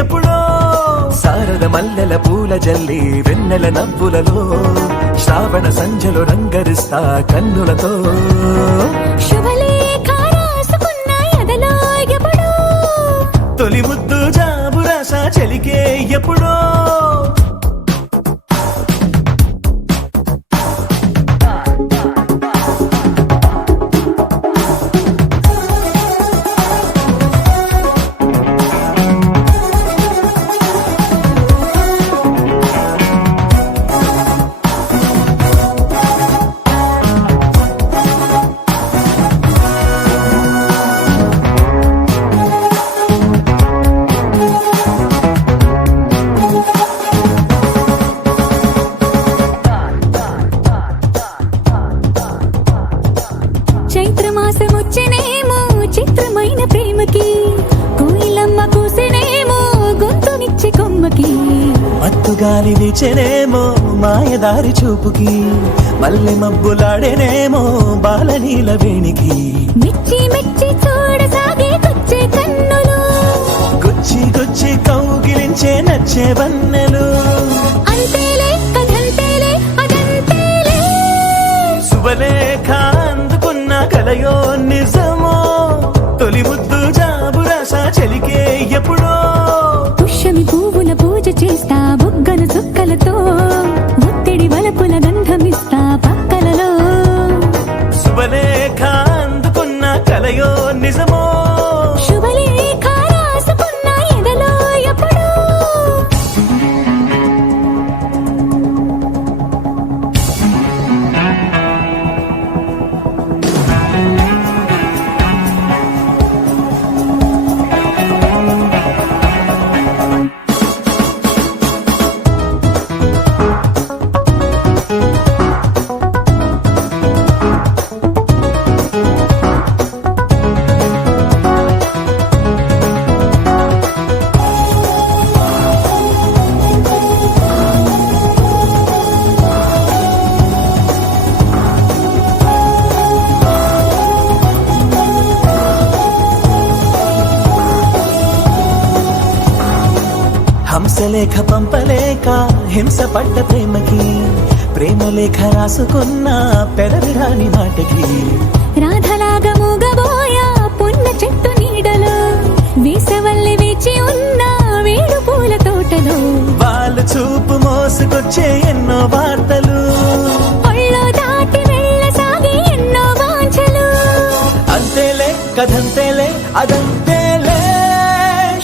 ఎప్పుడో సారద మల్లెల పూల జల్లి వెన్నెల నవ్వులలో శ్రావణ సంజలు రంగరిస్తా కన్నులతో శుభలేఖ రాసుకున్న ఎదలో ఎప్పుడో తొలి ముద్దు జాబు రాస చెలికే ఎప్పుడో చైత్రమాసమొచ్చినేమో చిత్రమైన ప్రేమకి కోయిలమ్మ కూసినేమో గొంతునిచ్చి కొమ్మకి మత్తుగాలి వీచెనేమో మాయదారి చూపుకి మల్లె మబ్బులాడేనేమో బాలనీల వేణికి మెచ్చి మెచ్చి చూడసాగే కొచ్చే కన్నులు గుచ్చి గుచ్చి కౌగిలించే నచ్చే వన్నెలు అంతేలే కథంతేలే అదంతేలే శుభలేఖ అందుకున్న కలయో నిజమో తొలి ముద్దు జాబు రాస చెలికే ఎప్పుడో పుష్యమి పువ్వుల పూజ చేస్తా బుగ్గన చుక్కలతో ఒత్తిడి వలపుల గంధమిస్తా పక్కలలో శుభలేఖ అందుకున్న కలయో నిజమో శుభలేఖ రాసుకున్న ఎదలో ఎప్పుడో హంసలేఖ పంపలేక హింస పడ్డ ప్రేమకి ప్రేమలేఖ రాసుకున్న పెదవి రాని మాటకి రాధలాగా మూగబోయా పున్న చెట్టు నీడలో వీసవల్లి వేచి ఉన్న వేడు పూల తోటలో వాళ్ళు చూపు మోసుకొచ్చే ఎన్నో వార్తలు ఒళ్ళో దాటి వెళ్ళసాగి ఎన్నో వాంఛలు అంతేలే కథంతేలే అదంతేలే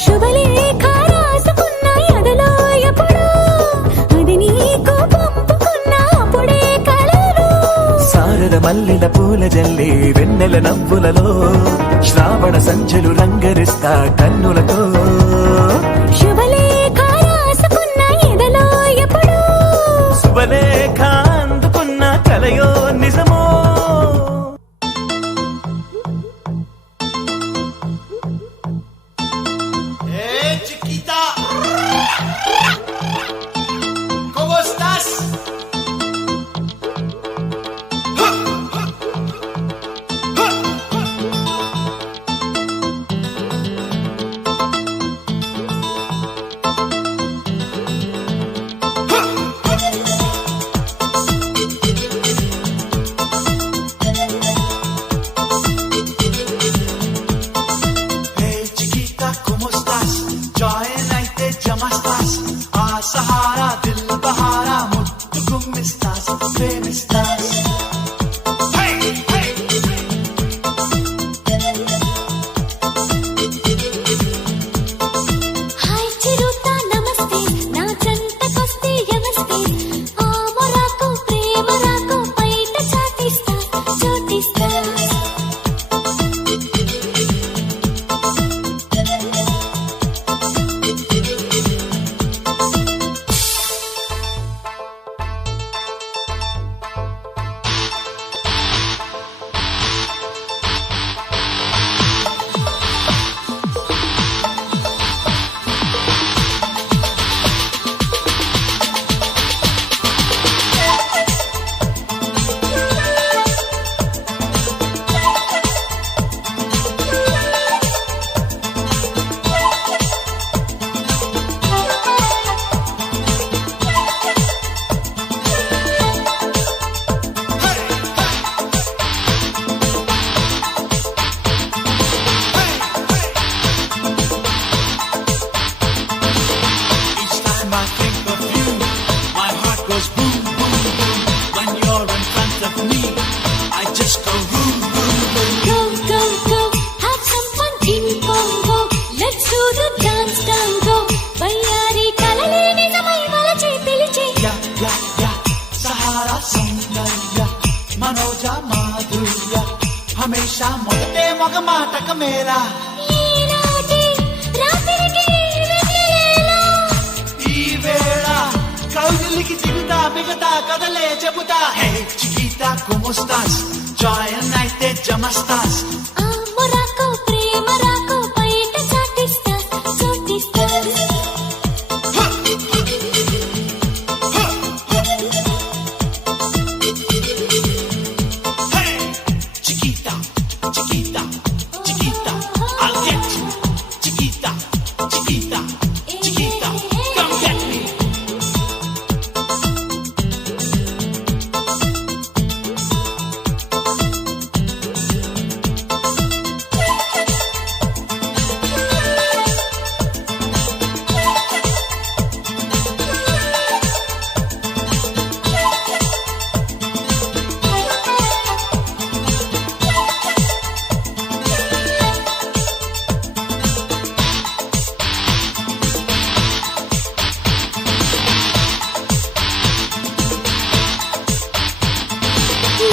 శుభలేఖ రాసుకున్న ఎదలో ఎప్పుడో అది నీకు పంపుకున్న అప్పుడే కలలు సారద మల్లెల పూల జల్లి వెన్నెల నవ్వులలో శ్రావణ సంచలు రంగరిస్తా కన్నులతో శుభలేఖ రాసుకున్న ఎదలో ఎప్పుడో శుభలేఖ అందుకున్న కలయో నిజమో Chiquita, ¿cómo estás? Hey chiquita, ¿cómo estás? Join అయితే జమస్తాస్ ఆ సహారా దిల్ బహారా ముద్దు గుమ్మిస్తాస్ ప్రేమిస్తాస్ హే హే హాయ్ చిరుతా నమస్తే నా చెంతకొస్తే యమస్తే ఆ మొరాకు ప్రేమ రాకు బయట చాటిస్తా చోటిస్తా me, I just go room, room, room. Go, go, go, have some fun in Congo. Let's do the dance tango. Bayyari kalale nijamai valache piliche. Yeah, yeah, yeah. Sahara सौंदर्य मनोजा माधुर्य हमेशा మొదటే మగ మాటక మేరా ఈనాటి రాత్రికి వెన్నెలేలా. ఈ వేళ కౌగిలికి దిగుతా మిగతా కదలే చెబుతా హే చికితా como estás జాయన్ అయితే జమస్తాస్ ఆ మొరాకో ప్రేమ రాకో బయట చాటిస్తా చోటిస్తా. Hey, Chiquita, Chiquita, Chiquita, I'll get you. Chiquita, Chiquita, Chiquita, come get me.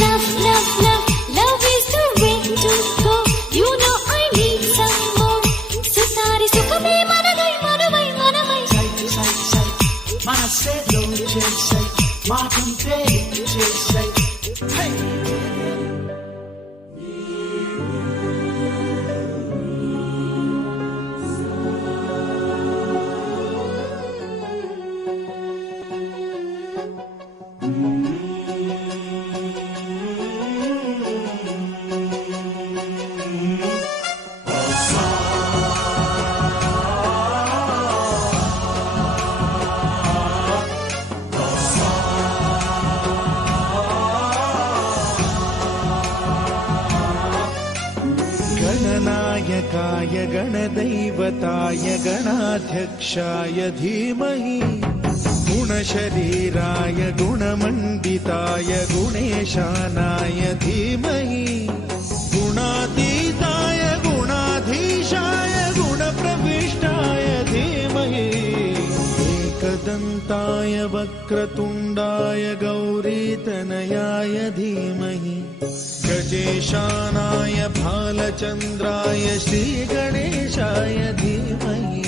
Love, love, love, love is the way to go. You know I need some more. Sutari సుఖమే మనదై మనమై మనమై. సై సై సై మనసే లో చేసై మాటుంటే చేసై హే गणनायकाय गणदैवताय गणाध्यक्षाय धीमहि गुणशरीराय गुणमण्डिताय गुणेशानाय धीमहि गुणातीताय गुणाधीशाय गुणप्रविष्टाय धीमहि एकदन्ताय वक्रतुण्डाय गौरीतनयाय धीमहि गजेशानाय भालचन्द्राय श्रीगणेशाय धीमहि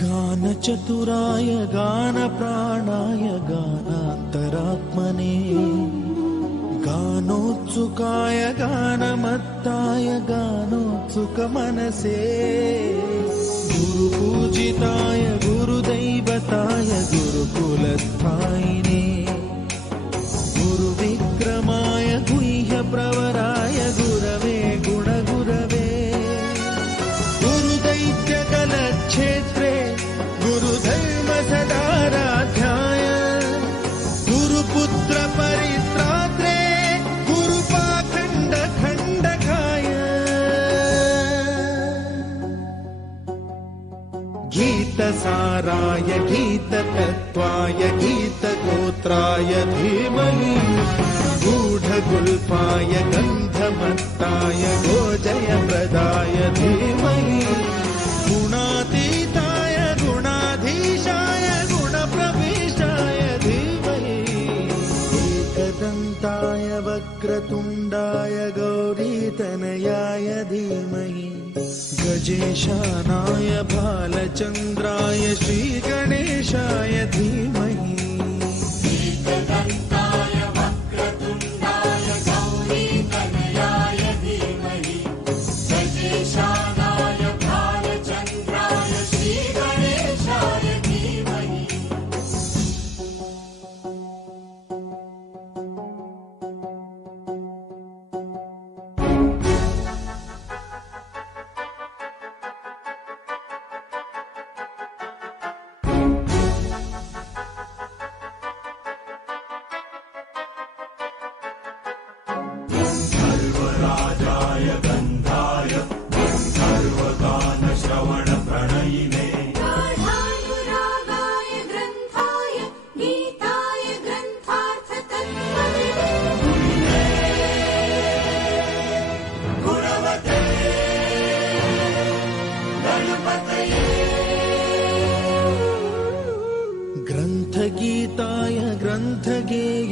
गानचतुराय गानप्राणाय गानान्तरात्मने गानोत्सुकाय गानमत्ताय गानोत्सुकमनसे गुरुपूजिताय गुरुदैवताय गुरुकुलस्थायिने गुरुविक्रमाय गुह्यप्रवराय गुरवे गुणगुरवे गुरुदैत्यकलक्षेत्रे गुरुधर्म सदाराध्याय गुरुपुत्र परित्रात्रे गुरुपाखण्ड खण्डकाय गीतसाराय गीततत्त्वाय गीतगोत्राय धीमहि गूढगुल्फाय गन्धमत्ताय गोजयप्रदाय धीमहि गुणातीताय गुणाधीशाय गुणप्रविष्टाय धीमहि एकदन्ताय वक्रतुण्डाय गौरीतनयाय धीमहि गजेशानाय भालचन्द्राय श्रीगणेशाय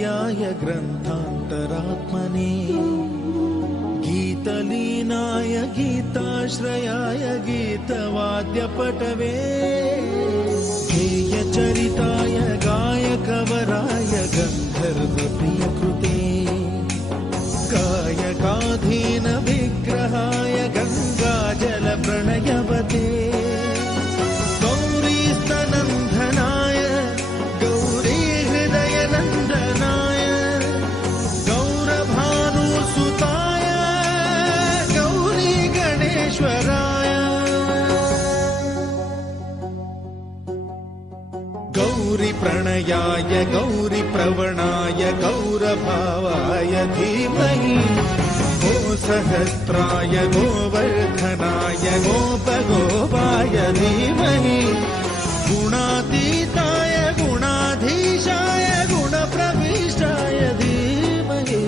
गीतप्रियाय ग्रन्थान्तरात्मने गीतलीनाय गीताश्रयाय गीतवाद्यपटवे गेयचरिताय गायकवराय गन्धर्वप्रियकृते गायकाधीन विग्रहाय गङ्गाजलप्रणयवते गौरीस्तनन्दनाय गौरीहृदयनन्दनाय गौरभानुसुताय गौरी गणेश्वराय गौरीप्रणयाय गौरीप्रवणाय गौरभावाय धीमहि गो सहस्राय गोवर्धनाय गोपगोपाय धीमहि गुणातीताय गुणाधीशाय गुणप्रविष्टाय धीमहि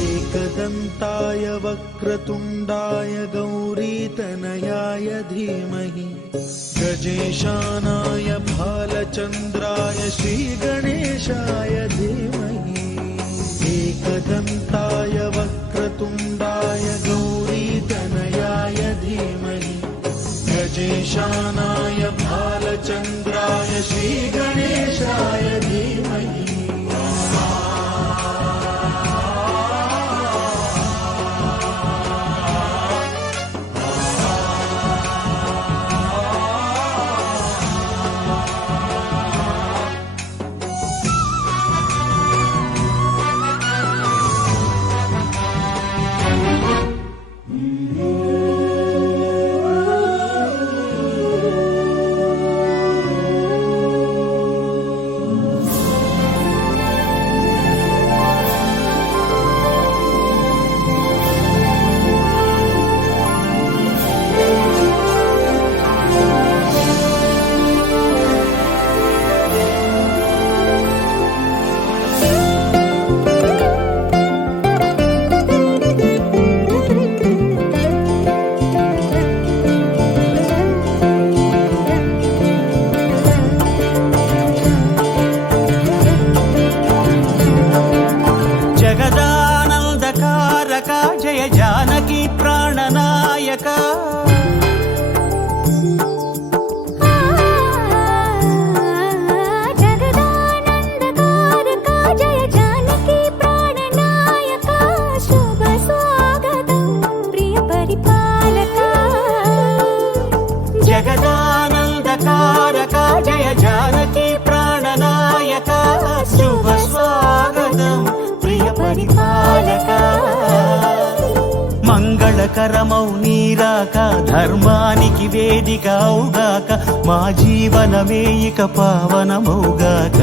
एकदन्ताय वक्रतुण्डाय गौरीतनयाय धीमहि गजेशानाय भालचन्द्राय श्रीगणेशाय धीमहि एकदन्ताय वक्रतुण्डाय गौरीतनयाय धीमहि गजेशानाय भालचन्द्राय श्रीगणेशाय धीमहि జయ జానకి ప్రాణనాయక జగదానందకారక జయ జానకి ప్రాణనాయక శుభ స్వాగతం ప్రియ పరిపాలక జగదానందకారక జయ జానకి ప్రాణనాయక శుభ స్వాగతం ప్రియ పరిపాలక మంగళకరమౌ నీరాక ధర్మానికి వేదిక అవుగాక మా జీవనమే ఇక పావనమౌగాక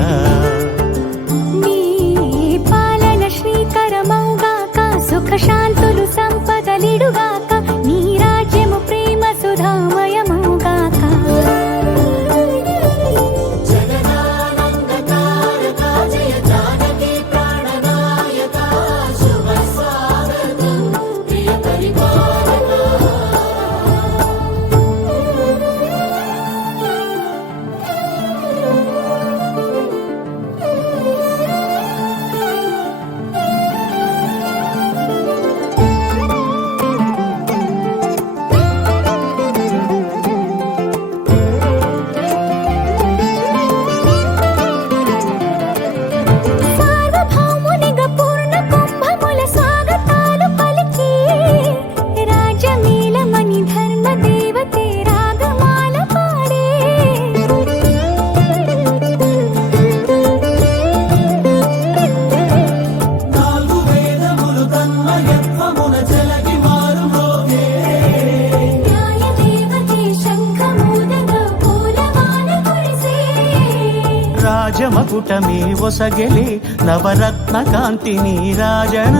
నీ పాలన శ్రీకరమౌగాక సుఖ శాంతులు సంపదలిడుగాక నీ రాజ్యము ప్రేమ సుధామయమౌగాక రాజమకుటమే ఒసగెలే నవరత్న కాంతి నీరాజన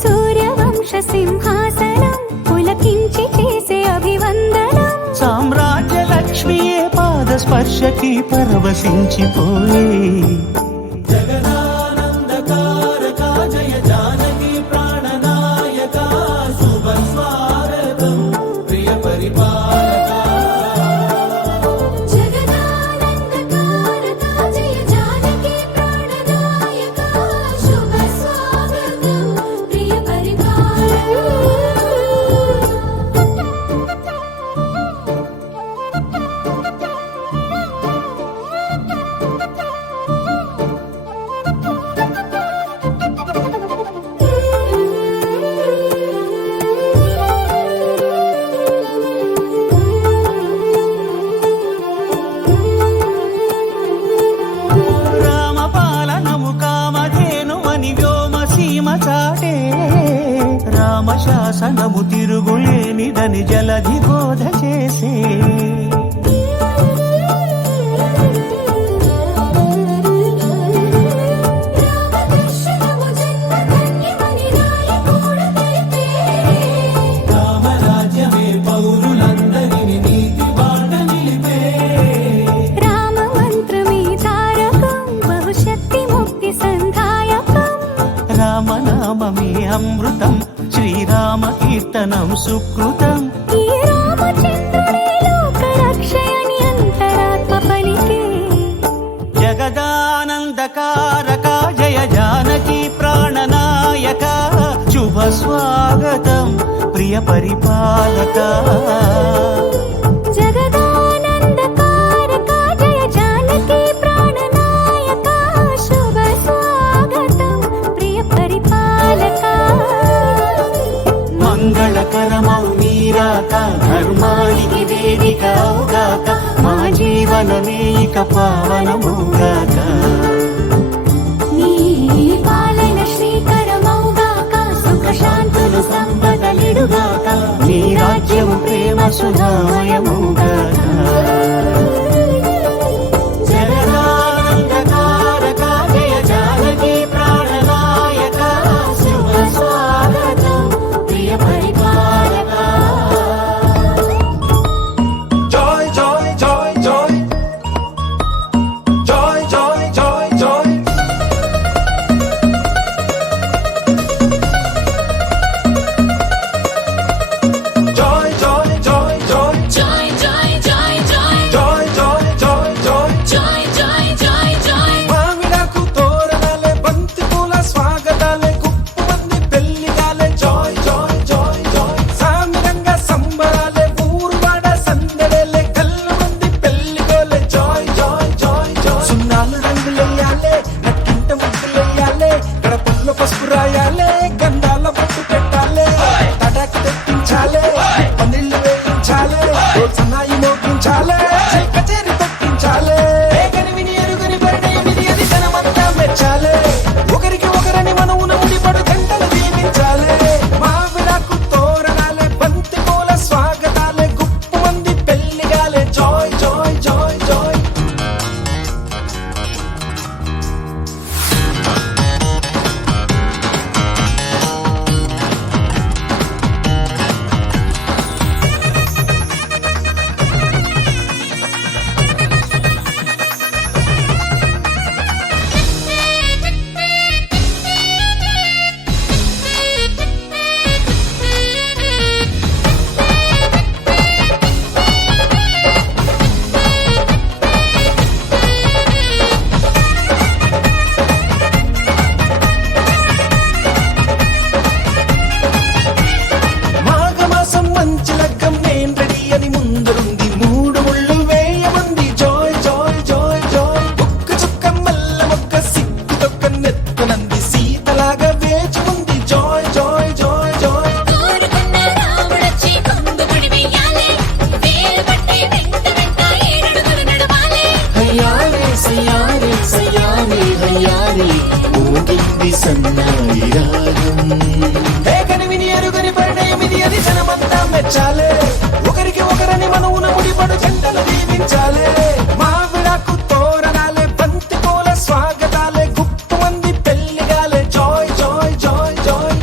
సూర్యవంశ సింహాసనం పులకించి చేసే అభివందనం సామ్రాజ్య లక్ష్మియే పాద స్పర్శకి పరవశించిపోయే జగదానందకారక జయ జానకి ప్రాణనాయక శుభ స్వాగతం ప్రియ పరిపాలక జగదానందకారక జయ జానకి ప్రాణనాయక శాసనము తిరుగులేనిదని జలధి బోధ చేసే రామదర్శనము జన్మధన్యమని నాయకుడు తెలిపే రామరాజ్యమే పౌరులందరిని నీతి బాట నిలిపే రామ మంత్రమే తారకం బహుశక్తి ముక్తి సంధాయకం రామనామమే అమృతం శ్రీరామ కీర్తనం సుకృతం ఈ రామచంద్రుడే లోక రక్షయని అంతరాత్మ పలికే జగదానందకారక జయ జానకి ప్రాణనాయక శుభ స్వాగతం ప్రియ పరిపాలక జగదానందకారక జయ జానకి ప్రాణనాయక శుభ స్వాగతం ప్రియ పరిపాలక మంగళకరమౌ నీరాక ధర్మానికి వేదిక అవుగాక మా జీవనమే ఇక పావనముగాక నీ పాలన శ్రీకరమౌగాక సుఖ శాంతులు సంపదలిడుగాక నీ రాజ్యము ప్రేమ సుధామయముగాక జగదానందకారక జయ జానకి ప్రాణనాయక శుభ స్వాగతం ప్రియ పరిపాలక Joy, joy, joy, joy. Joy, joy, joy, joy. Joy, joy, joy, joy. Joy, joy, joy, joy, Joy, joy, joy, joy. joy, joy, joy, joy. మామిడాకు తోరణాలే బంతి పూల స్వాగతాలే గుప్పమంది పెళ్లిగాలే జాయ్ జాయ్ జాయ్ జాయ్ సామిరంగ సంబరాలే ఊరువాడ సందడేలే కళ్ళమంది పెళ్లిగోలే జాయ్ జాయ్ జాయ్ జాయ్ సున్నాలు రంగులెయ్యాలే నట్టింట ముగ్గులెయ్యాలే గడపల్లో పసుపు రాయాలే గంధాల పట్టు పెట్టాలే తటాకు తెప్పించాలే పందిళ్ళు వేయించాలే సన్నాయి మోగించాలే కచేరి పెట్టించాలే కనివిని ఎరుగని పరిణయమిది అది జనమంతా మెచ్చాలే ఒకరికి ఒకరని మనవున ముడిపడు గంటలు దీవించాలే మావిడాకు తోరణాలే బంతి పూల స్వాగతాలే గుప్పు మంది పెళ్లిగాలే జాయ్ జాయ్ జాయ్ జాయ్ మాఘమాసం మంచి లగ్గం నేను రెడీ అని ముందరుంది మూడు ముళ్ళు వేయమంది జాయ్ జాయ్ జాయ్ జాయ్ ఒక్క చుక్క మల్ల మొక్క సిగ్గు తొక్క నెత్తనంది సీతలాగా వేచి ఉంది జాయ్ జాయ్ జాయ్ జాయ్ కోరుకున్న రాముడొచ్చి కొంగుముడి వెయ్యాలే వేలు పట్టి వెంట వెంట ఏడడుగులు నడవాలే హయ్యారే సయ్యారే సయ్యారే హయ్యారే ఊగింది సన్నాయి రాగం కనివిని ఎరుగని పరిణయమిది అది జనమంతా మెచ్చాలే ఒకరికి ఒకరని మనవున ముడిపడు జంటలు దీవించాలే మావిడాకు తోరణాలే బంతి పూల స్వాగతాలే గుప్పు మంది పెళ్లిగాలే జాయ్ జాయ్ జాయ్ జాయ్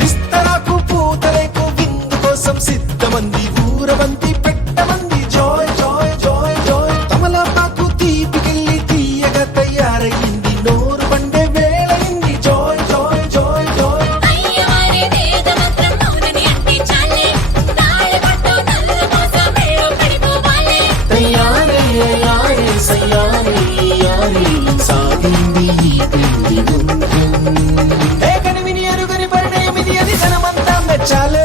విస్తరాకు పూతరేకు విందు కోసం సిద్ధమంది ఊరబంతి పెట్టమంది జాయ్ జాయ్ జాయ్ జాయ్ తమలపాకు తీపికెళ్ళి తీయగా తయారయ్యింది నోరు బండే వేళయింది జాయ్ జాయ్ జాయ్ జాయ్ అయ్యవారి వేద మంత్రం మౌనని అంటించాలే తాళి పట్టు నల్ల పూస మెళ్ళో పడిపోవాలే తయ్యారే యారే సయ్యారే యారే సాగింది ఈ పెళ్లి గుండ్రం కనివిని ఎరుగని పరిణయమిది అది జనమంతా మెచ్చాలే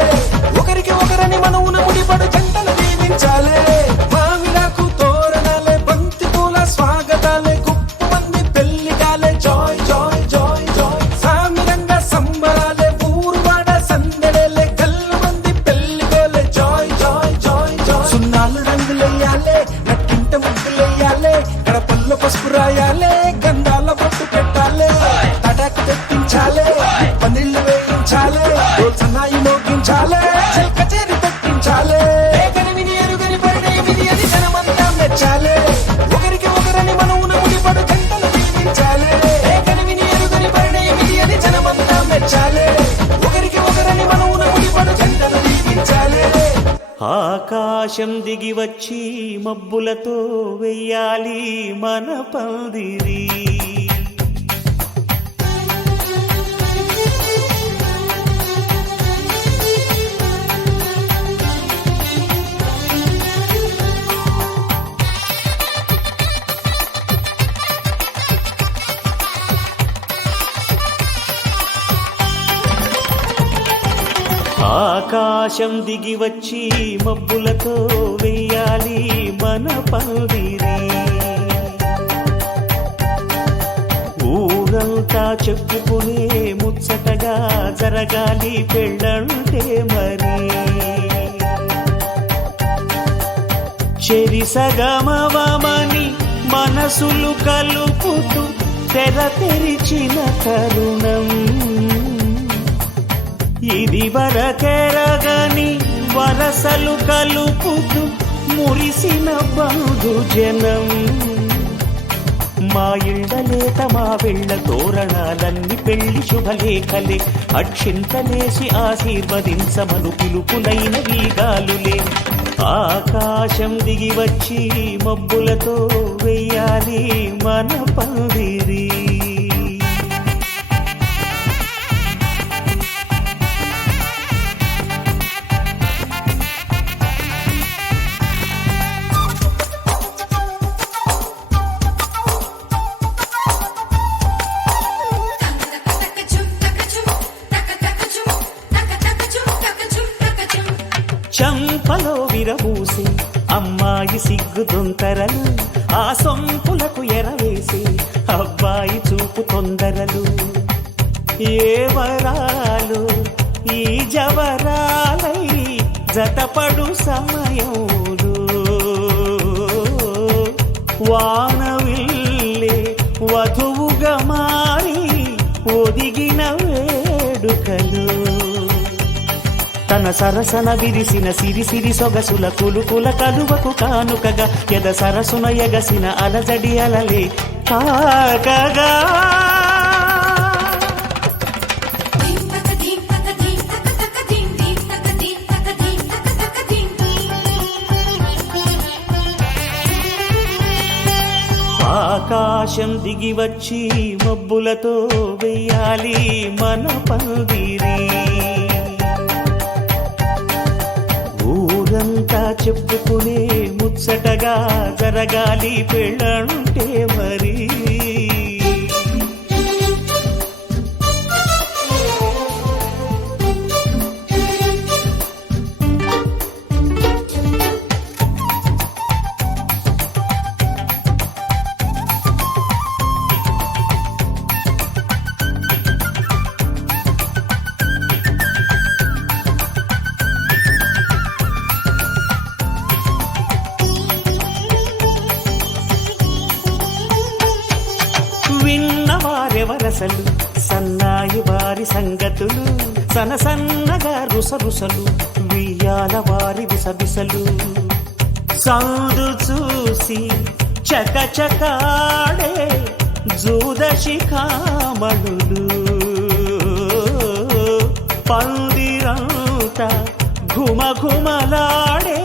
ఒకరికి ఒకరని మనవున ముడిపడు ఆకాశం దిగి వచ్చి మబ్బులతో వెయ్యాలి మన పందిరి. ఆకాశం దిగి వచ్చి మబ్బులతో వెయ్యాలి మన పందిరి. ఊరంతా చెప్పుకునే ముచ్చటగా జరగాలి పెళ్ళంటే మరి. చెరిసగమవమని మనసులు కలుపుతూ తెర తెరిచిన తరుణం. ఇది వరకెరగని వరసలు కలుపుతూ మురిసిన బంధుజనం. మా ఇళ్ళలేత మా వెళ్ళ తోరణాలన్నీ పెళ్లి శుభలేఖలే. అక్షింతలేసి ఆశీర్వదించమను పిలుపులైన వీగాలులే. ఆకాశం దిగి వచ్చి మబ్బులతో వెయ్యాలి మన పందిరి. చంపలో విరబూసి అమ్మాయి సిగ్గు దొంతరలు. ఆ సొంపులకు ఎరవేసి అబ్బాయి చూపు తొందరలు. ఏ వరాలు ఈ జవరాలై జతపడు సమయంలో. వానవిల్లే వధువుగా మారి ఒదిగిన వేడుకలు. తన సరసన విరిసిన సిరిసిరి సొగసుల కులుకుల కలువకు కానుకగా ఎద సరసున ఎగసిన అలజడి అలలే కాకగా. ఆకాశం దిగి వచ్చి మబ్బులతో వెయ్యాలి మన పందిరి. ఊరంతా చెప్పుకునే ముచ్చటగా జరగాలి పెళ్ళంటే మరి. విన్నవారెవరసలు సన్నాయి వారి సంగతులు. సనసన్నగా రుసరుసలు వియ్యాల వారి విసవిసలు. సందు చూసి చకచకాడే జూదశిఖామణులు. పందిరంతా ఘుమఘుమలాడే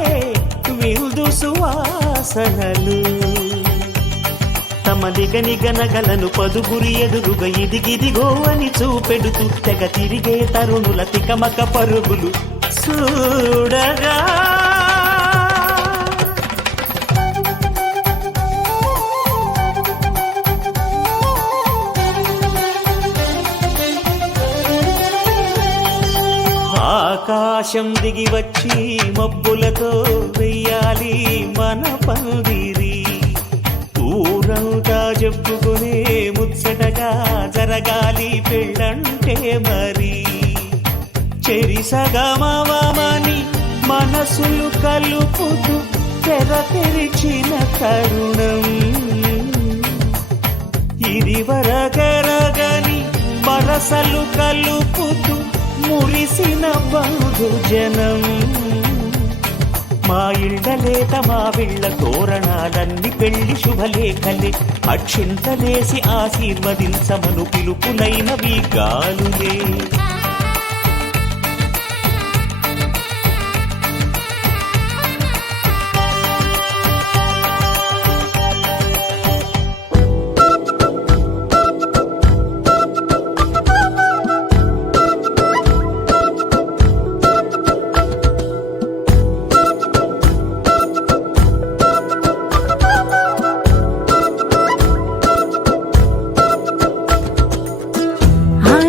విందు సువాసనలు. తమ దిగనిగనగలను పదుగురి ఎదురుగా ఇదిగిదిగో అని చూపెడుతూ తెగ తిరిగే తరుణుల తికమక పరుగులు చూడగా. ఆకాశం దిగి వచ్చి మబ్బులతో వెయ్యాలి మన పందిరి. ఊరంతా చెప్పుకునే ముచ్చటగా జరగాలి పెళ్ళంటే మరి. చెరిసగమవమని మనసులు కలుపుతూ తెర తెరిచిన తరుణం. ఇది వరకరగని వరసలు కలుపుతూ మురిసిన బంధుజనం. మా ఇళ్ళలేత మా విళ్ళ తోరణాలన్నీ పెళ్లి శుభలేఖలే. అక్షింతలేసి ఆశీర్వదించమను పిలుపులైనవి గాలులే.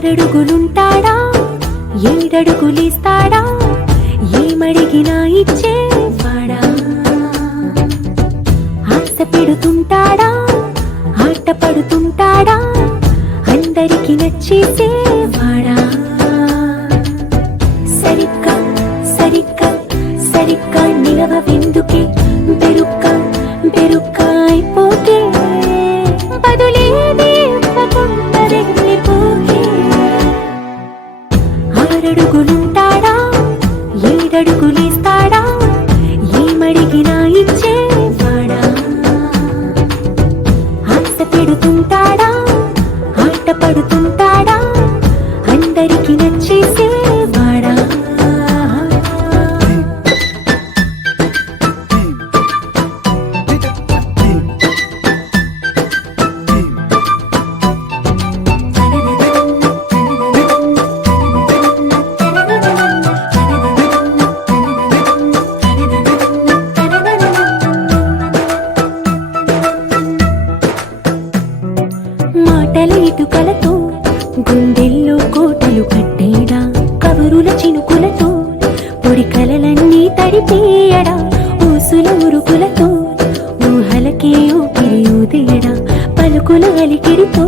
ఆరడుగులుంటాడా ఏడడుగులిస్తాడా ఏమడిగినా ఇచ్చేవాడా ఆశ పెడుతుంటాడా ఆట పడుతుంటాడా అందరికి నచ్చేసేవాడా సరిగ్గా సరిగ్గా సరిగ్గా నిలవెందుకే బెరుక్క బెరుక్క అయిపోతే బదులేది ఇవ్వకుండా వెళ్ళిపోతే ఆరడుగులుంటాడా ఏడడుగులిస్తాడా ఏమడిగినా ఇచ్చేవాడా ఆశ పెడుతుంటాడా ఆట పడుతుంటాడా అందరికి నచ్చేసేవాడా మాటల ఇటుకలతో గుండెల్లో కోటలు కట్టేడా కబురుల చినుకులతో పొడి కలలన్నీ తడిపేయడా ఊసుల ఉరుకులతో ఊహలకే ఊపిరి ఊదేయడా పలుకుల అలికిడితో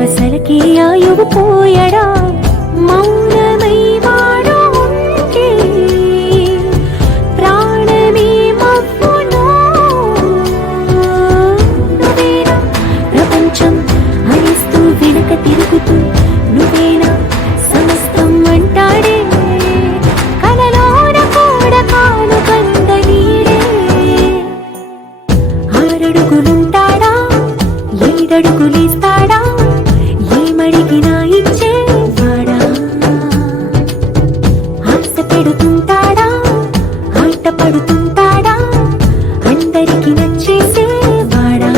అసలకే ఆయువు పోయడా మౌనమై వాడు ఉంటే ప్రాణమే మవ్వునో నువ్వేనా ప్రపంచం అనిస్తూ వెనక తిరుగుతూ నువ్వేనా సమస్తం అంటాడే కలలోన కూడా కాను కంద నీడే ఆరడుగులుంటాడా ఏడడుగులిస్తాడా ఏమడిగినా ఇచ్చేవాడా ఆశ పెడుతుంటాడా ఆట పడుతుంటాడా అందరికి నచ్చేసేవాడా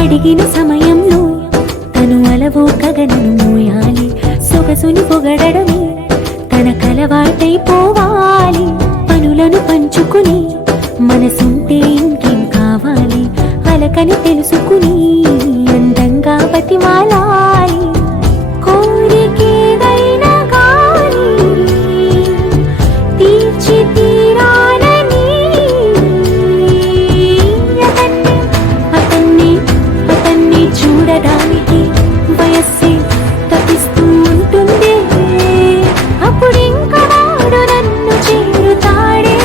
అడిగిన సమయంలో తను అలవో కగనను మోయాలి సొగసుని పొగడమే తనకలవాటైపోవాలి పనులను పంచుకుని మనసుంటే ఇంకేం కావాలి అలకని తెలుసుకుని అందంగా బతిమాలాలి కోరికేదైనా గాని తీర్చి తీరాలని అతన్ని అతన్ని చూడడానికి వయస్సే తపిస్తూ ఉంటుంది అప్పుడింక వాడు నన్ను చేరుతాడే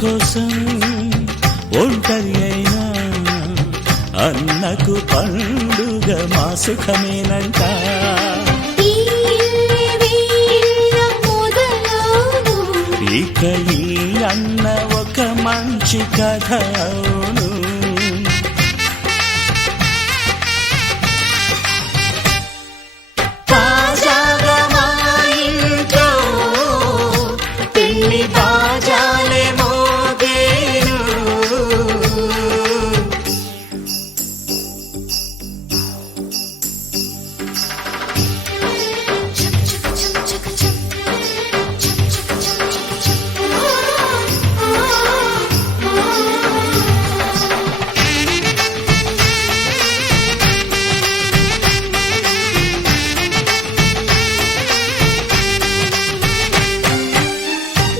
కోసం ఒంటరి అయినా అన్నకు పండుగ మా సుఖమేనంట. ఈ వీళ్ళ మొదలవును. ఇక ఈ అన్న ఒక మంచి కథ అవును. తాజాగా మా ఇంట్లో పెళ్లి బాజాలే మోగేను.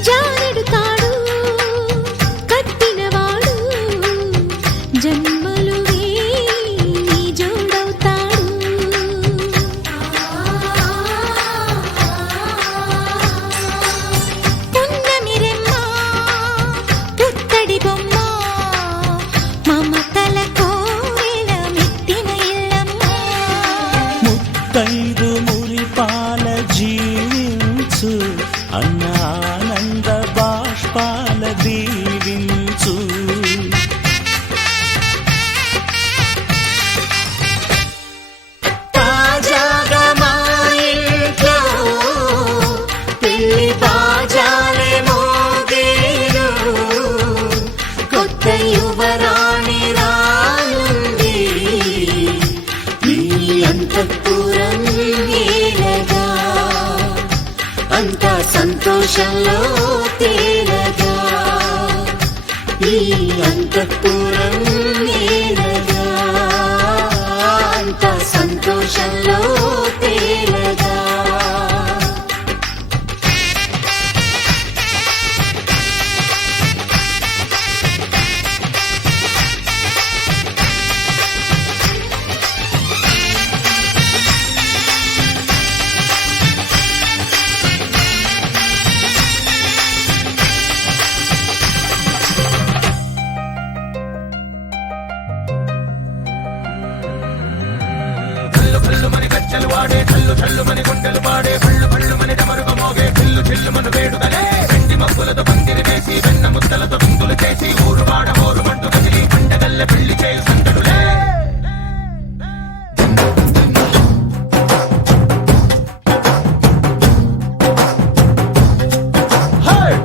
జానెడు తాడు కట్టినవాడు జన్మలు వేయి జోడవుతాడు. పున్నమి రెమ్మ పుత్తడి బొమ్మ మమతల కోవెల మెట్టిన ఇల్లమ్మ. ముత్తైదు మురిపాల జీవించు అన్న ఆనంద బాష్పాల దీవించు. తాజాగా మా ఇంట్లో పెళ్లి బాజాలే మోగేను. కొత్త యువరాణి రానుంది ఈ అంతఃపురం ఏలగా అంతా సంతోషంలో తేలగా. ఈ అంతఃపురం నేలగా అంతా సంతోషంలో తేలగా.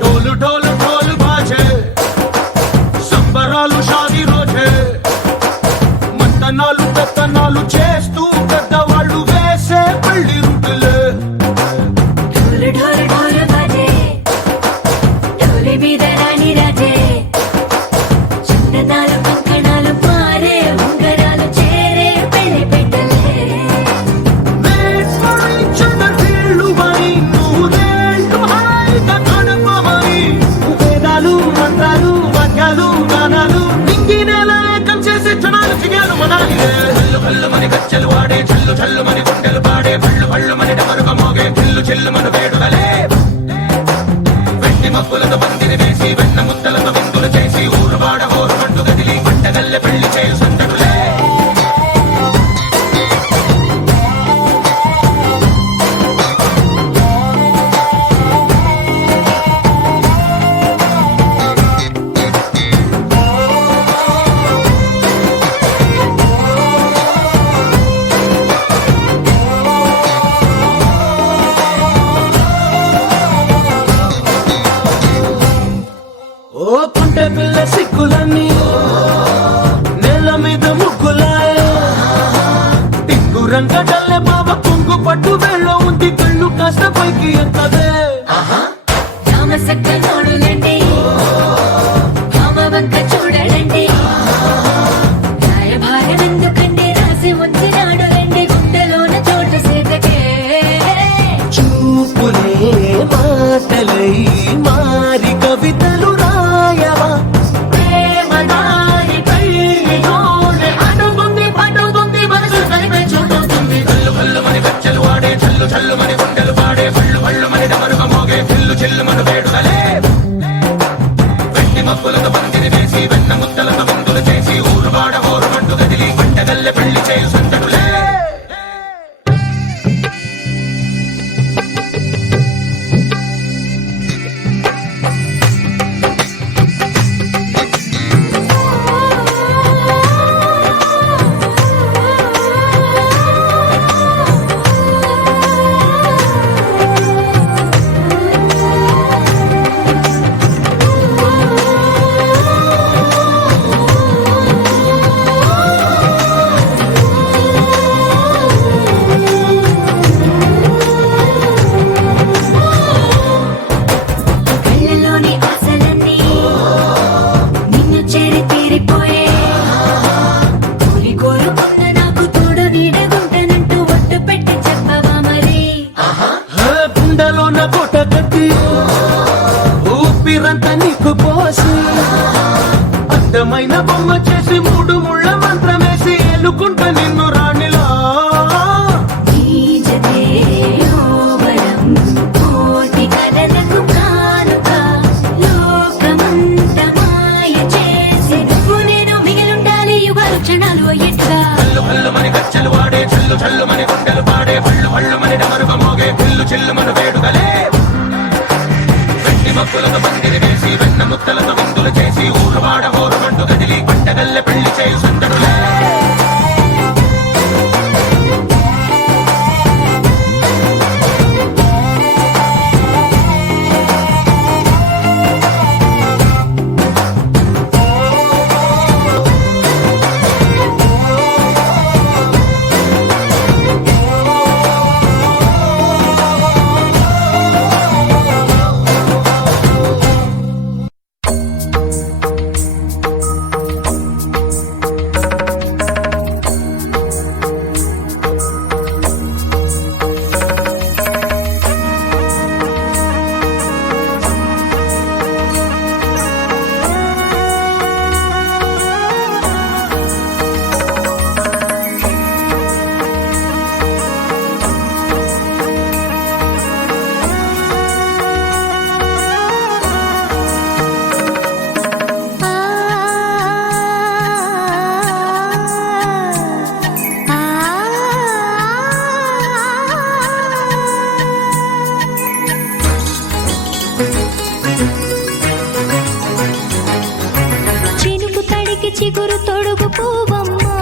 డోలు డోలు డోలు బాజే సంబరాలు షాదీ రోజే మంతనాలు పెత్తనాలు చేస్తూ పెద్దవాళ్ళు వేసే పెళ్లి రుట్టులే. ఢోలు ఢోలు ఢోలు బాజే ఢోలి మీద రాణి రాజే చిన్నదాలు కంకణాలు మారే ఉంగరాలు చేరే పెళ్లి పెట్టలే. వేస్మరించిన వీళ్ళువని నూరేళ్ళు హాయిగా గడపమని వేదాలు మంత్రాలు వాక్యాలు గానాలు నింగినేల ఏకం చేసే క్షణాలు చిగాలు మనాలిలే. హల్లు హల్లు మని గజ్జలు వాడే చల్లు చల్లు మని గుండెలు పాడే పళ్ళు పళ్ళు మని డమరుగ మోగే చిల్లు చిల్లు మను వేడుదలే. వెండి మబ్బులతో పందిరి వేసి వెన్న ముద్దలతో విందులు చేసి ఊరు వాడ హోరు మంటు గదిలి పంటగల్లె పెళ్లి చేయు సందడులే. ఓ కుంట పిల్ల సిక్కులన్నీ నేల మీద ముగ్గులాయ టింగు రంగడల్లె బావ కుంగు పట్టు వెళ్ళ ఉంది కళ్ళు కాస్త పైకి ఎత్తదే. రామసక్క నోడులండి భామ వంక చూడడండి రాయభారం ఎందుకండి రాసి ఉంచినాడు రండి గుండెలోన చోటు సీతకే. చూపులే మాటలై మారి కవితలు రాయవా ప్రేమదారి పెళ్లి నోడు అడుగుంది మనసు సరిపై చూడొస్తుంది. చల్లు చల్లు మని గజ్జలు వాడే చల్లు చల్లు మని గుండెలు పాడే పళ్ళు పళ్ళు మని డమరుగ మబ్బులతో పందిరి వేసి వెన్న ముద్దలతో విందులు చేసి ఊరువాడ ఊరుమంటూ గదిలి పంటగల్లె పెళ్లి చేయు సందడులే. కళ్ళలోని ఆశలన్నీ నిన్ను చేరి తీరిపోయే కోరి కోరుకున్న నాకు తోడు నీడగుంటనంటూ ఒట్టు పెట్టి చెప్పవా మరి గుండెలోన కోట కట్టి ఊపిరంతా నీకు పోసి అందమైన బొమ్మ చేసి మూడు ముళ్ళ మంత్రమేసి ఎలుకుంట నిన్ను రాణిలా. నీజతే యోవరం కోటి కలలకు కానుక లోకమంత మాయ చేసి నువ్వు నేను మిగిలుండాలి యుగాలు క్షణాలు ఎట్లా కళ్ళు కళ్ళు మని గచ్చలు వాడే చల్లు చల్లు మని గుండెలు పాడే పళ్ళు పళ్ళు మని డమరుగ మోగే పిల్లు చిల్లు మన వేడుకలే. వెండి మబ్బులతో పందిరి వేసి వెన్న ముద్దలతో విందులు చేసి ఊరువాడ ఊరుమంటూ గదిలి పంటగల్లె పెళ్లి చేయు సందడులే. చినుకు తడికి చిగురు తొడుగు పూవమ్మా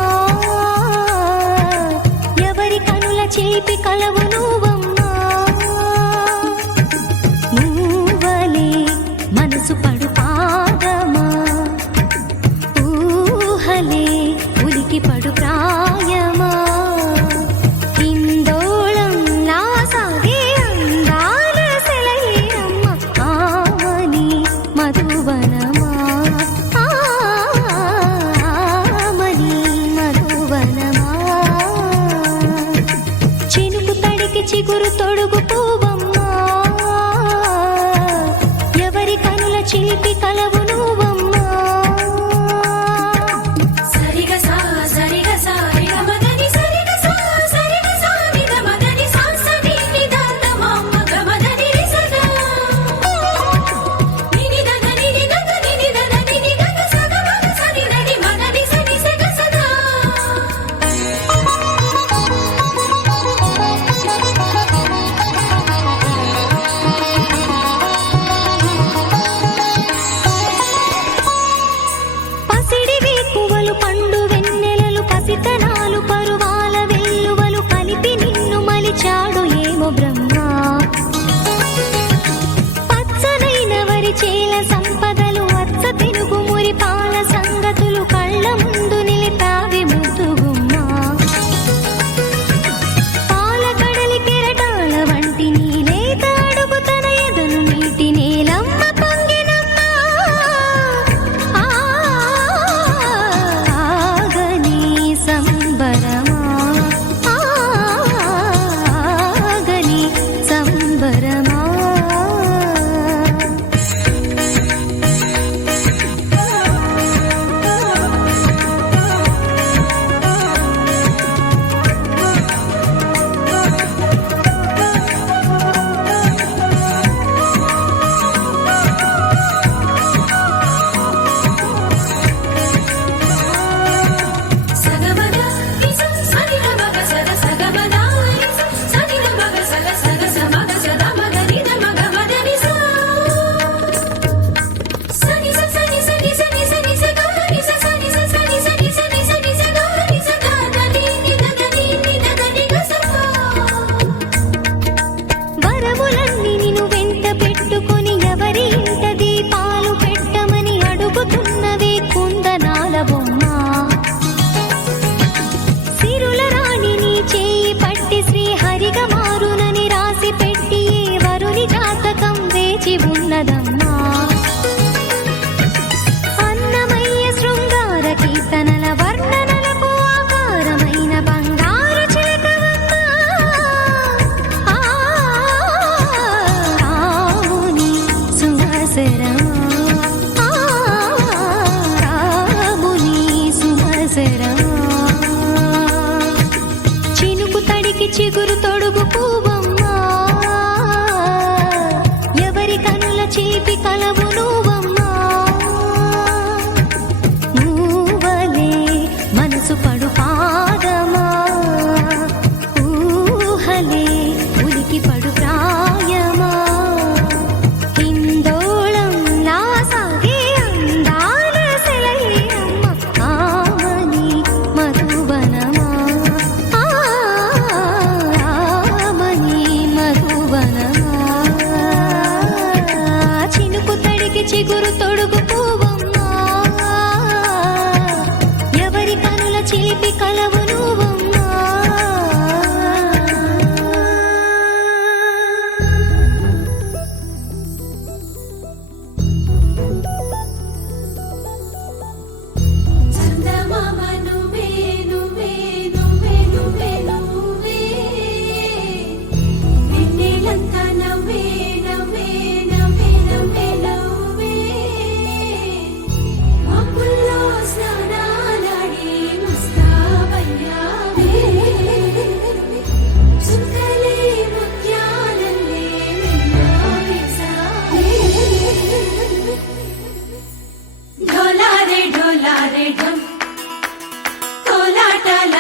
ఎవరి కనుల చేపి కలవు నువ్వమ్మా నువ్వలే మనసు పడు పాదమా ఊహలే ఉలికి పడు ప్రాయమా హిందోళం నా సాగే అందాల సెలయేరమ్మ ఆమని మధువనమా ఆమని మధువనమా చినుకు తడికి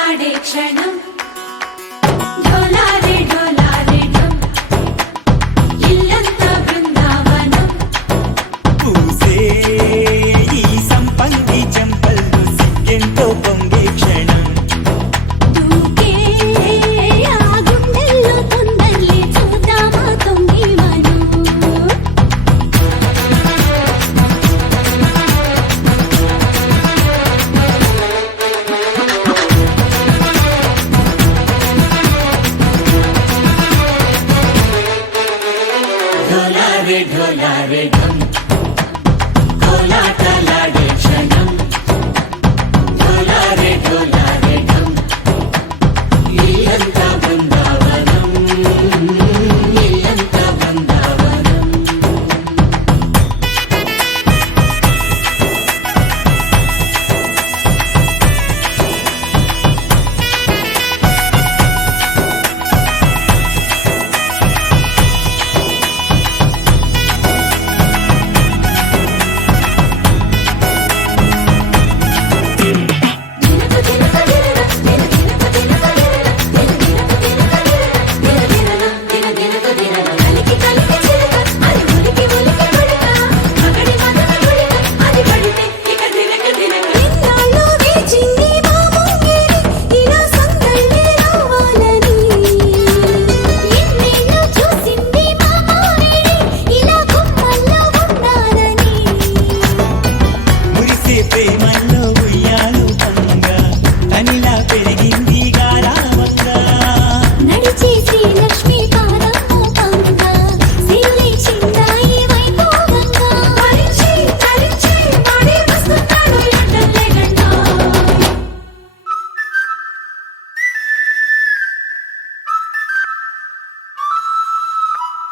తలతలలాడే క్షణం ఢోలారే ఢోలారే ఢమ్ ఇల్లంతా బృందావనం పూసే ఈ సంపంగి చెంపలు సిగ్గెంతో పొంగే క్షణం దూకే ఆ గుండెల్లో తొందరలే చూద్దామా తొంగి మనం ढोलारे ढोलारे ढम కోలాటలాడే క్షణం ढोलारे ढोलारे ढम ఇల్లంతా బృందావనం ఇల్లంతా బృందావనం దినకు దినకు దినకు దినకు దినకు దినకు కలికి కలికి చిలక అది ఉలికి ఉలికి పడక మగడి మదన గుడిక అది పడితే ఇక దినక దినక ఇన్నాళ్ళు వేచింది మా ముంగిడి ఇలా సందళ్ళే రావాలని ఎన్నేళ్ళు చూసింది మా మామిడి ఇలా గుమ్మల్లో ఉండాలని మురిసే ప్రేమల్లో ఉయ్యాలు పంగా తనిలా పెరిగింది గారావంగా నడిచే శ్రీలక్ష్మి పాదము పంగా సిల్లి చిందాయి వైభోగంగా పరిచి పరిచి వాడే వస్తున్నాడు ఎండలే గండా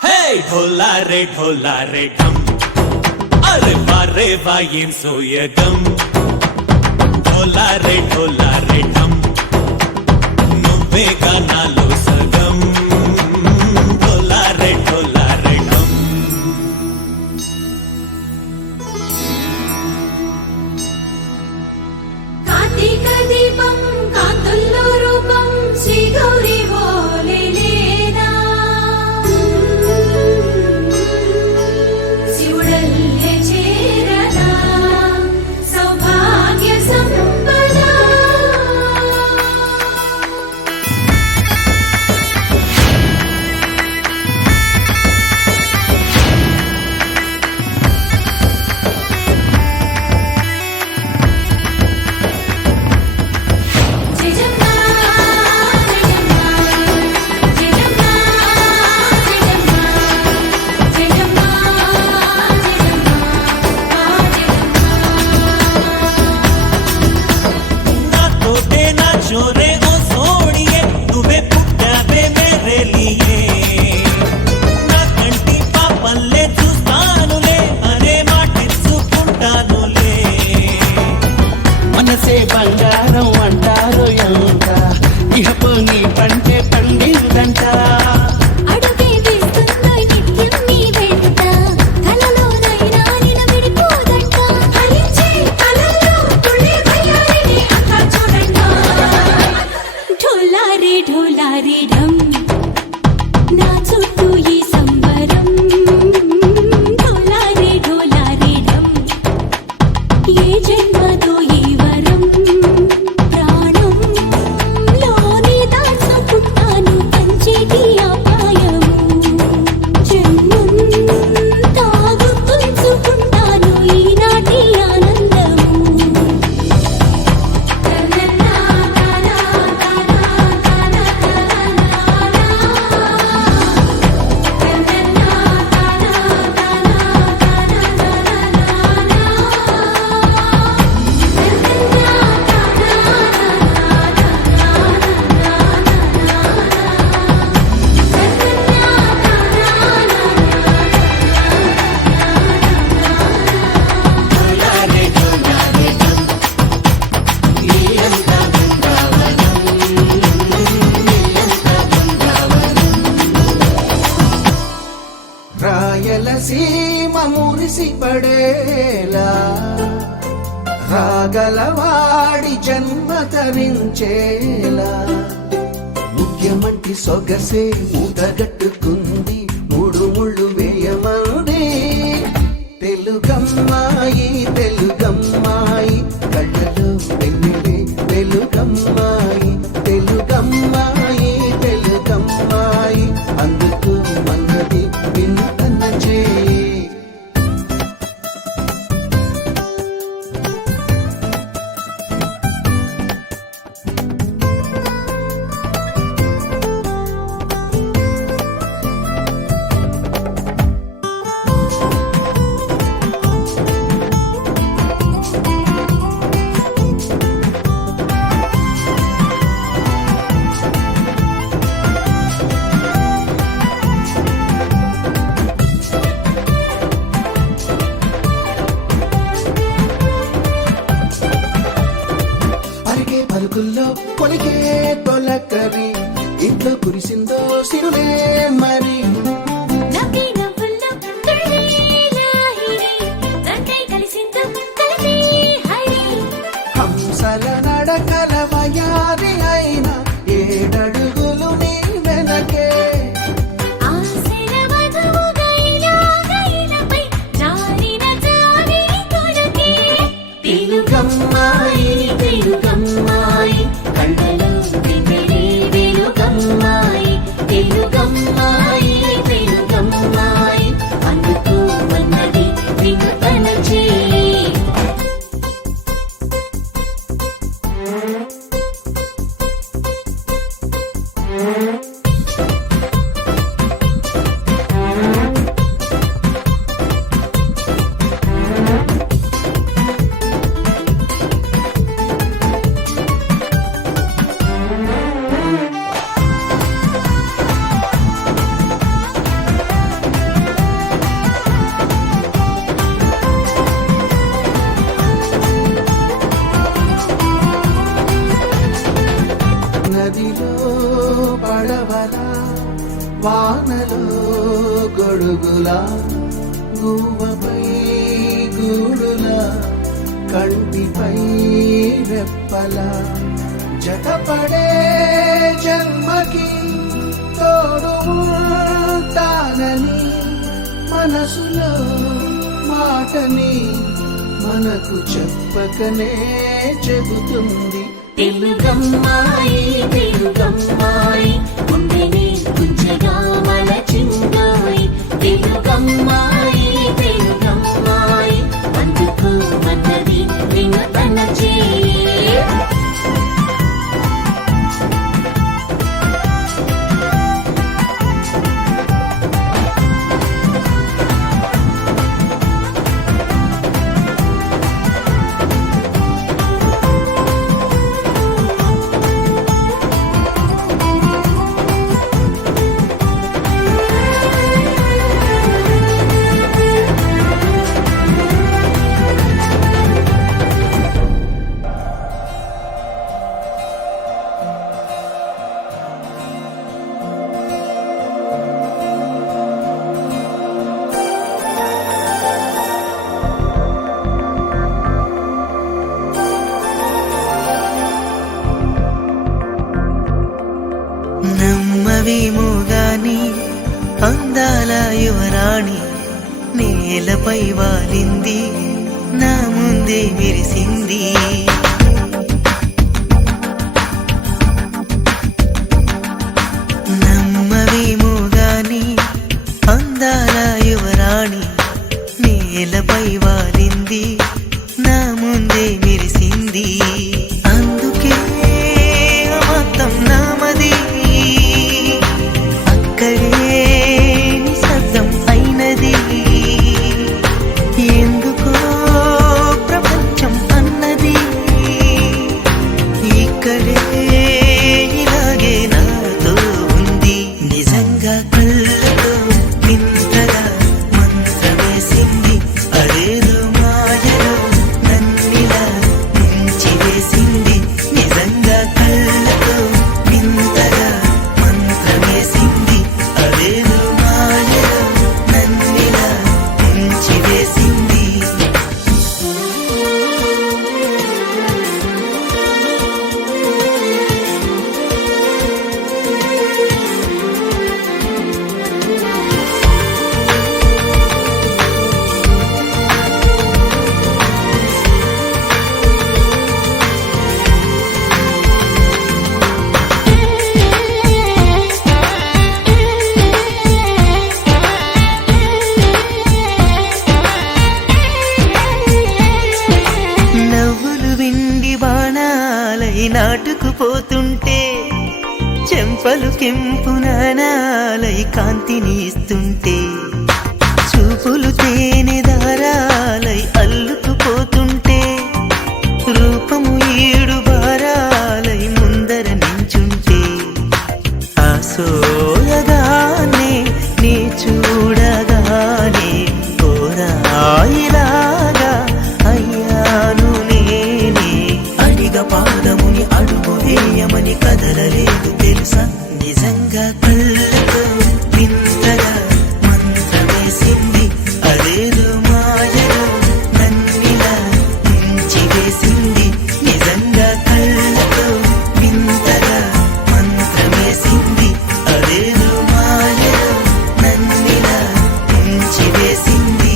హే ఢోలా రే ఢమ్ అరే వారే వాయేం సోయగం ఢోలా రే ఢమ్ నువ్వే గానాలో సగం ఢోలా రే ఢమ్ కార్తీక దీపం కాంతుల్లో రూపం శ్రీ గౌరీ ఓలేనా శివుడల్లే చేరనా సౌభాగ్య సంపద రాగలవాడి జన్మ తరించేలా ముఖ్యమంటి సొగసే మూటగట్టుకుంది మూడు ముళ్ళు వేయమంది తెలుగమ్మాయి తెలుగమ్మాయి కళ్ళలో వెన్నెలే తెలుగమ్మాయి తెలుగమ్మాయి తెలుగమ్మాయి అందుకు మన్నది వింతన చేయి పరిగే పలుకుల్లో కొలికే తొలకరి ఇంట్లో కురిసిందో సిరులే మరి నవ్వి నవ్వుల్లో తుళ్ళే లాహిరి తండ్రి కలిసిందో కలిసి హరి హంసల నడకల వయారి అయిన ఏడడుగులు నీ వెనకే ఆశల వధువుగా ఇలాగైనపై జారిన జావిడి కొరకే తెలుగమ్మాయి తెలుగమ్మాయి కళ్ళలో వెన్నెలే వెలుగమ్మాయి తెలుగమ్మాయి తెలుగమ్మాయి అందుకు మన్నది వింతన చేయి నదిలో పడవల వానలో గొడుగులా గువ్వపై గూడులా కంటిపై రెప్పల జతపడే జన్మకి తోడు ఉంటానని మనసులో మాటని మనకు చెప్పకనే చెబుతుంది తెలుగమ్మాయి తెలుగమ్మాయి గుండెని గుంజగా మలచిందోయ్ తెలుగమ్మాయి తెలుగమ్మాయి అందుకు మన్నది వినతన చేయి నమ్మవేమో గాని అందాల యువరాణి నేలపై వాలింది నా ముందే విరిసింది నమ్మవేమో గాని అందాల యువరాణి నేలపై వాలింది నా ముందే విరిసింది అందుకే అమంతం నామది అక్కడే నిశ్శబ్దం అయినది ఎందుకో ప్రపంచం అన్నది ఇక్కడే ఇలాగే నాతో ఉంది నిజంగా కళ్ళతో వింతగా మంత్రమేసింది అదేదో మాయలో నన్నిలా ముంచివేసింది నాటుకుపోతుంటే చెంపలు కెంపు నానాలై కాంతిని ఇస్తుంటే చూపులు తేనె దారాలై అల్లుకుపోతుంటే రూపము ఏడు బారాలై ముందర నించుంటే ఆ సోయగానే నీ చూడగానే కోరాయిలాగా అయ్యాను నేనే అడిగ పాదముని అడుగు వేయమని కదలలేదు తెలుసా నిజంగా కళ్ళతో వింతగా మంత్రమేసింది అదేదో మాయలో నన్నిలా ముంచివేసింది నిజంగా కళ్ళతో వింతగా మంత్రమేసింది అదేదో మాయలో నన్నిలా ముంచివేసింది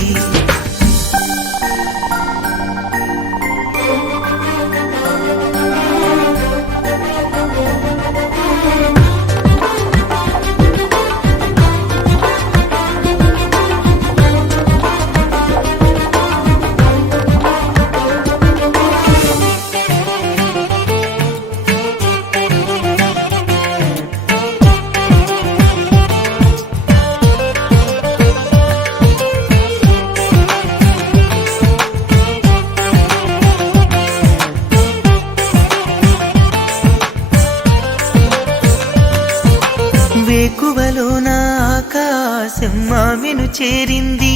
వేకువలో నా ఆకాశం ఆమెను చేరింది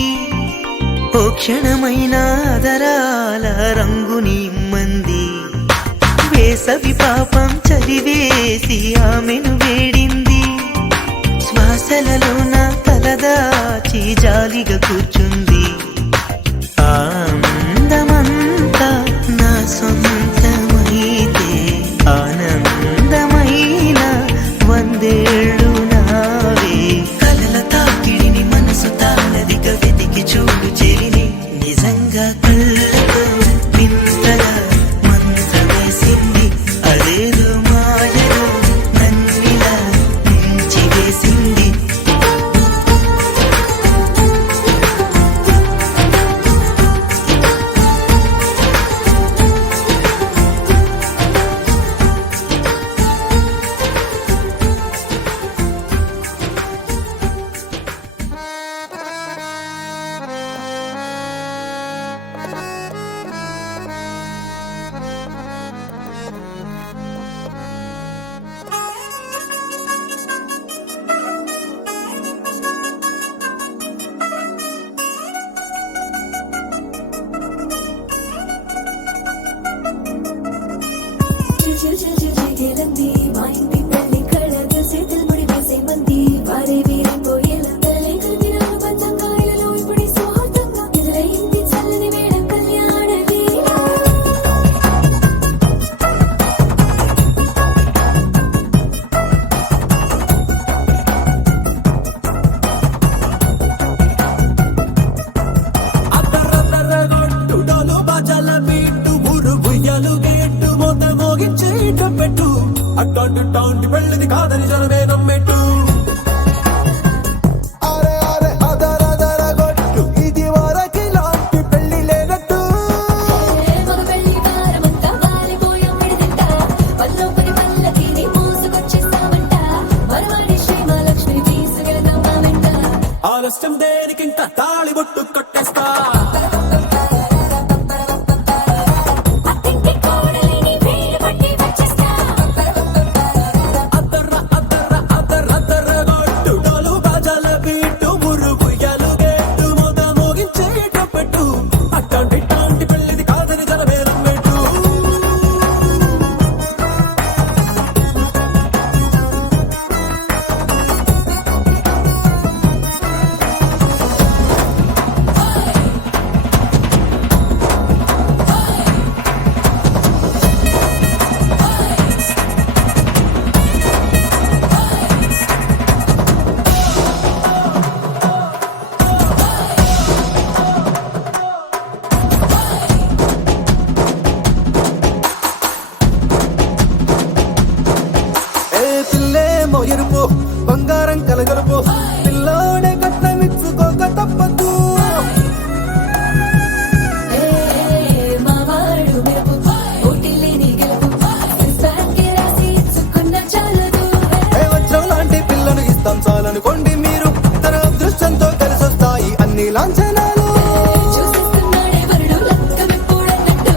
ఓ క్షణమైన ఆదరాల రంగుని ఇమ్మంది వేసవి పాపం చలివేసి ఆమెను వేడింది శ్వాసలలో నా తలదాచి జాలిగా కూర్చుంది ఆనందమంతా నా సొంతమైతే ఆనందమైన వందేళ్ళు నావే కలల తాకిడిని మనసు తానదిగా వెతికి చూడు చెలిని నిజంగా కళ్ళతో వింతగా మంత్రమేసింది అదేదో మాయలో నన్నిలా ముంచివేసింది చిల్లంది మా ఇంటి పెళ్లి కళ్ళ చేతులు ముడి వేసే మంది వారే వీరిపోయేలా తలలే కలిపినారు పంచంగాయలలో ఇప్పుడు సౌహార్దంగా ఎదురయింది చల్లని వేళ కళ్యాణ లీల అద్దరద్దరగొట్టు డోలు బాజాల బీటు ఊరు బుయ్యలు గేట్టు మోత మోగించేట పెట్టు అట్టాంటి టాంటి పెళ్ళిది కాదని జనమే నమ్మెట్టు అరే అరే అదరదరగొట్టు ఇది వరకి లాంటి పెళ్లి లేనట్టు మగ పెళ్లి వారమంతా వాలిపోయాం విడిదింట పల్లొకరి పల్లకిని మోసుకొచ్చేస్తామంట మరవాడి శ్రీమహాలక్ష్మి తీసుకెళ్దాం మా వెంట ఆలస్యం దేనికింత తాళి బొట్టు కొట్టేస్తా అత్తింటి కోడలిని వేలు పట్టి వచ్చేస్తా అద్దరద్దరగొట్టు డోలు బాజాల బీటు ఊరు బుయ్యలు గేట్టు మోత మోగించేట పెట్టు అట్టాంటి టాంటి పెళ్ళిది కాదని జనమే నమ్మెట్టు ఎరుపు బంగారం కలగలుపు పిల్లోడే కట్నమిచ్చుకోక తప్పదు మా వాడు మెరుపు ఓటిల్లేని గెలుపు అందుకోండి మీరు తన అదృష్టంతో కలిసొస్తాయి అన్ని లాంఛనాలు. చూసేస్తున్నాడే వరుడు లక్కమెప్పుడన్నట్టు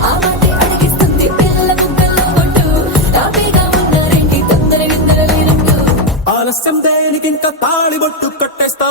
ఆ మాటే అడిగిస్తుంది పిల్ల ముగ్గల్లో ఒట్టు తాపీగా ఉన్నారేంటి తొందర విందర లేనట్టు ఆలస్యం దేనికి ఇంకా తాళిబొట్టు కట్టేస్తా.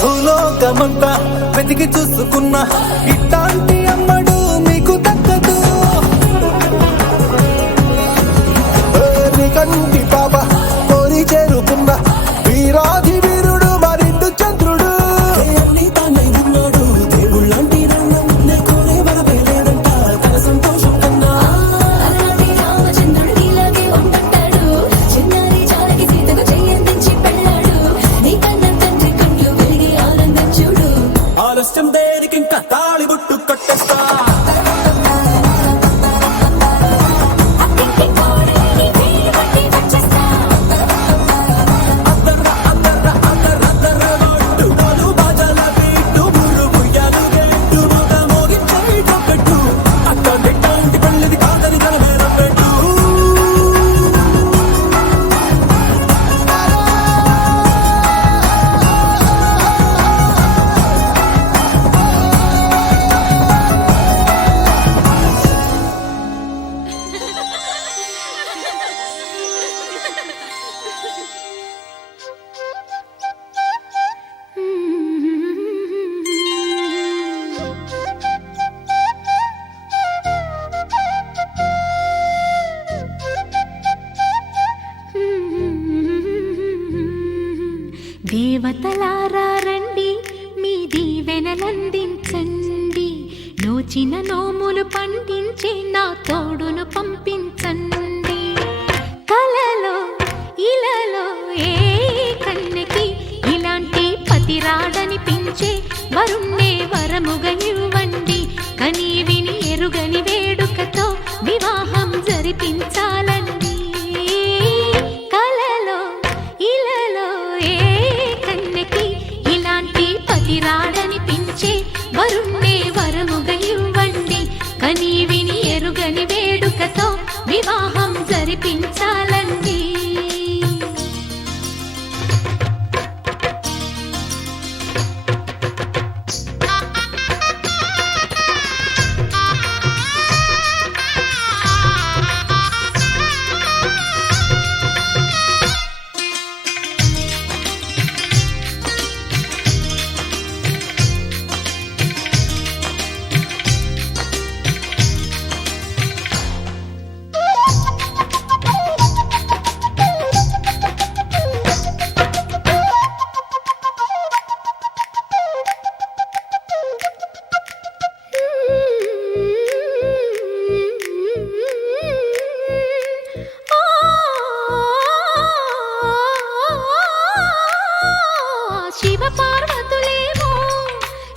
భూలోకమంతా వెతికి చూసుకున్నా ఇట్లాంటి అమ్మడు మీకు దక్కదు. నీ కంటి పాప కోరి చేరుకున్న వీరాధి వీరుడు మరిండు చంద్రుడు. అన్ని తానై ఉన్నాడు దేవుళ్ళంటి రంగం నే కోరే వరమే లేదంట తన సంతోషం కన్నా. అలాంటి రామచంద్రుడు ఇలాగే ఉండంటాడు చిన్నారి జానకి సీతకు చెయ్యందించి పెళ్ళాడు నీ కన్న తండ్రి కళ్ళు వెలిగి ఆనందం చూడు ఆలస్యం దేనికి ఇంకా తాళిబొట్టు కట్టేస్తా. అత్తింటి కోడలిని పేరు పట్టి వచ్చేస్తా అద్దర్ర అద్దర్ర అద్దర్ర అద్దర్ర బొట్టు నాలుగు బాజాల బీటు మూడు ఉయ్యాలు గెట్టు మగ మోగించేట పెట్టు అట్టంటి పెళ్ళిది కాదని జనమేరం పెట్టు. దేవతలారా రండి మీ దీవెనలందించండి నోచిన నోములు పండించే నా తోడును పంపించండి కలలో ఇలలో ఏ కన్నెకి ఇలాంటి పతి రాడనిపించే వరుణ్ణే వరముగా ఇవ్వండి కని విని ఎరుగని వేడుకతో వివాహం జరిపించాలండి కలలో ఇలలో ఏ కన్నెకి ఇలాంటి పతి రాడనిపించే వరుణ్ణే వరముగా ఇవ్వండి కని విని ఎరుగని వేడుకతో వివాహం జరిపించాలండి శివ పార్వతులేమో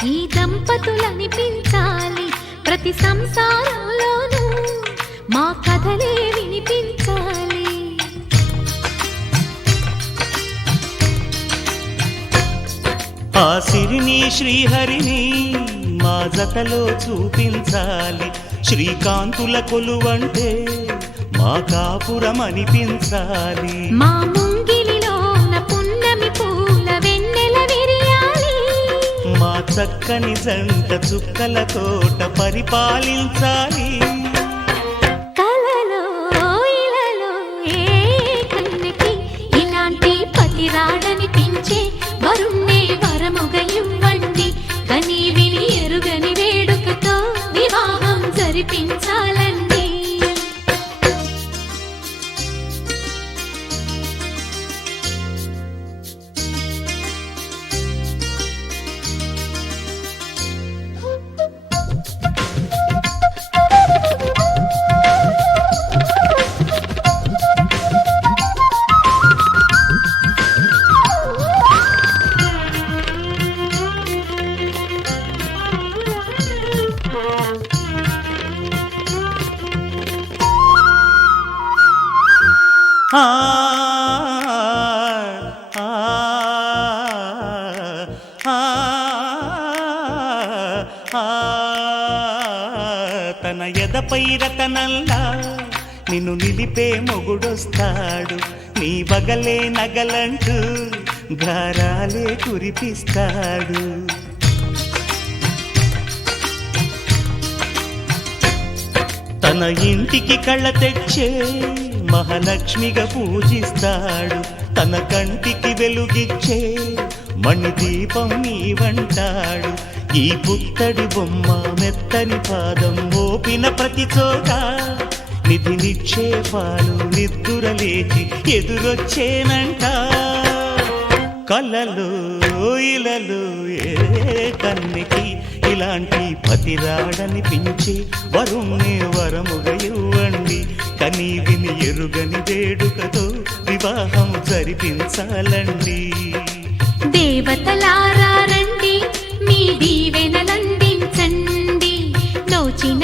ఈ దంపతులనిపించాలి ప్రతి సంసారంలోనూ మా కథలే వినిపించాలి ఆ సిరిని శ్రీహరిని మా జతలో చూపించాలి శ్రీకాంతుల కొలువంటే మా కాపురం అనిపించాలి మా ముంగిలిలోన పున్నమి పూల వెన్నెల విరియాలి మా చక్కని జంట చుక్కల తోట పరిపాలించాలి కలలో ఇలలో ఏ కన్నెకి ఇలాంటి పతి రాడనిపించే వరుణ్ణే వరముగా ఇవ్వండి కని విని ఎరుగని వేడుకతో వివాహం జరిపించాలండి తన ఎదపై రతనల్లా నిన్ను నిలిపే మొగుడొస్తాడు నీ బగలే నగలంటూ గారాలే కురిపిస్తాడు తన ఇంటికి కళ్ళ తెచ్చే మహాలక్ష్మిగా పూజిస్తాడు తన కంటికి వెలుగిచ్చే మణిదీపం నీవంటాడు ఈ పుత్తడి బొమ్మ మెత్తని పాదం మోపిన ప్రతి చోట నిధి నిక్షేపాలు నిద్దురలేచి ఎదురొచ్చేనంట కళ్ళలో ఇలలో ఏ కన్నికి ఇలాంటి పతిరాడనిపించి వరుణ్ణి వరముగా ఇవ్వండి కనీ విని ఎరుగని వేడుకతో వివాహం జరిపించాలండి దేవతలారా రండి మీ దీవెనలందించండి నోచిన